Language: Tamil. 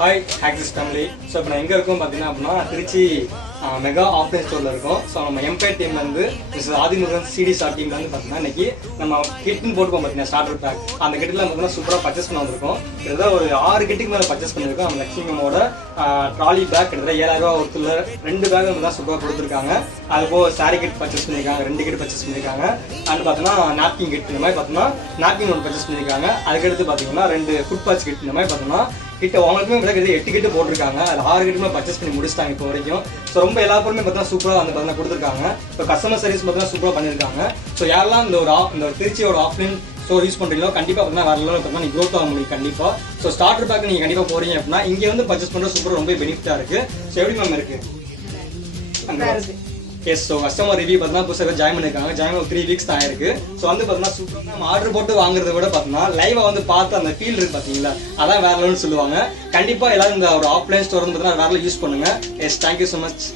Hi axis family. ஸோ இப்போ நான் எங்கே இருக்கோம் பார்த்தீங்கன்னா அப்படின்னா திருச்சி மெகா ஆஃப்லைன் ஸ்டோரில் இருக்கும். ஸோ நம்ம எம்பையர் டீம்லேருந்து மிஸ்டர் ஆதிமுருகன் சிடி டீம்லேருந்து பார்த்தீங்கன்னா இன்னைக்கு நம்ம கிட்னு போட்டுப்போம் பார்த்தீங்கன்னா ஸ்டார்டர் பேக். அந்த கிட்டில் பார்த்தீங்கன்னா சூப்பராக பர்ச்சேஸ் பண்ண வந்திருக்கோம். கிட்டத்தட்ட ஒரு 6 கிட்டுக்கு மேலே பர்ச்சேஸ் பண்ணியிருக்கோம். நம்ம லக்ஷ்மிமோட ட்ராலி பேக் கிட்டத்தட்ட 7000 ரூபா ஒருத்துல 2 பேக் வந்து தான் சூப்பராக கொடுத்துருக்காங்க. அதுபோல் சாரி கிட் பர்ச்சேஸ் பண்ணியிருக்காங்க, 2 கிட் பர்ச்சேஸ் பண்ணியிருக்காங்க. அண்ட் பார்த்தீங்கன்னா நாப்கின் கிட் இந்த மாதிரி பார்த்தீங்கன்னா நாப்கின் ஒன்று பர்ச்சேஸ் பண்ணியிருக்காங்க. அதுக்கடுத்து பார்த்தீங்கன்னா 2 ஃபுட் பாட்ச் கிட் இந்த மாதிரி பார்த்தீங்கன்னா கிட்ட அவங்களுக்குமே விளக்குது 8 கிட்ட போட்டிருக்காங்க. அது 6 கிட்டுமே பர்ச்சேஸ் பண்ணி முடிச்சிட்டாங்க இப்போ வரைக்கும். ஸோ ரொம்ப எல்லா பொருளுமே பார்த்தீங்கன்னா சூப்பராக வந்து பார்த்தீங்கன்னா கொடுத்துருக்காங்க. இப்போ கஸ்டமர் சர்வீஸ் பார்த்தீங்கன்னா சூப்பராக பண்ணியிருக்காங்க. ஸோ யாரெல்லாம் இந்த திருச்சியோட ஆஃப்லைன் ஸ்டோர் யூஸ் பண்ணுறீங்களோ கண்டிப்பாக பார்த்தீங்கன்னா வரலாம் பார்த்தீங்கன்னா நீங்கள் க்ரோத் ஆக முடியும் கண்டிப்பாக. ஸோ ஸ்டார்டர் பேக் நீங்கள் கண்டிப்பாக போகிறீங்க அப்படின்னா இங்கே வந்து பர்ச்சேஸ் பண்ணுறது சூப்பராக ரொம்ப பெனிஃபிட்டாக இருக்குது. ஸோ எப்படி மேம் இருக்குது? எஸ். ஸோ கஸ்டமர் ரிவ்யூ பார்த்தீங்கன்னா புதுசாக ஜாயின் பண்ணியிருக்காங்க. ஜாயின் 3 வீக்ஸ் தான் ஆயிருக்கு. ஸோ வந்து பார்த்தீங்கன்னா சூப்பராக நம்ம ஆர்டர் போட்டு வாங்குறத விட பார்த்தீங்கன்னா லைவாக வந்து பார்த்து அந்த ஃபீல் இருக்கு பார்த்தீங்களா, அதான் வேற லெவல்னு சொல்லுவாங்க. கண்டிப்பாக எல்லாரும் இந்த ஒரு ஆஃப்லைன் ஸ்டோர் வந்து பார்த்தீங்கன்னா வேற யூஸ் பண்ணுங்க. Yes, thank you so much.